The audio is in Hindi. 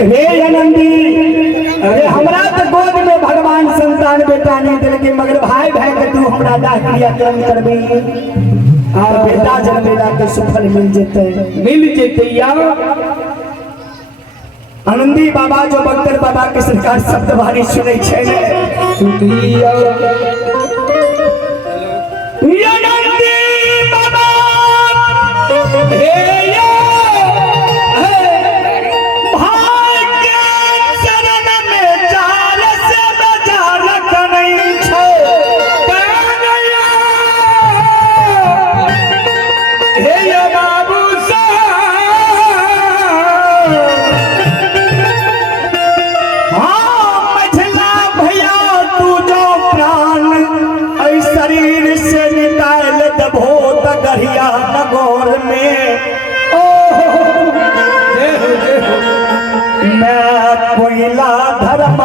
रे आनंदी, अरे हमरा तो गोद में भगवान संतान बेटा नहीं दिल के, मगर भाई भाई के तू हमरा दाखिलिया कर्म करबी और बेटा जन्मेला के सुफल मिल जेते यार। आनंदी बाबा जो बख्तर बाबा के सरकार शब्द भारी सुनै छै आनंदी बाबा हे नगौर में मैं कोयला धर्म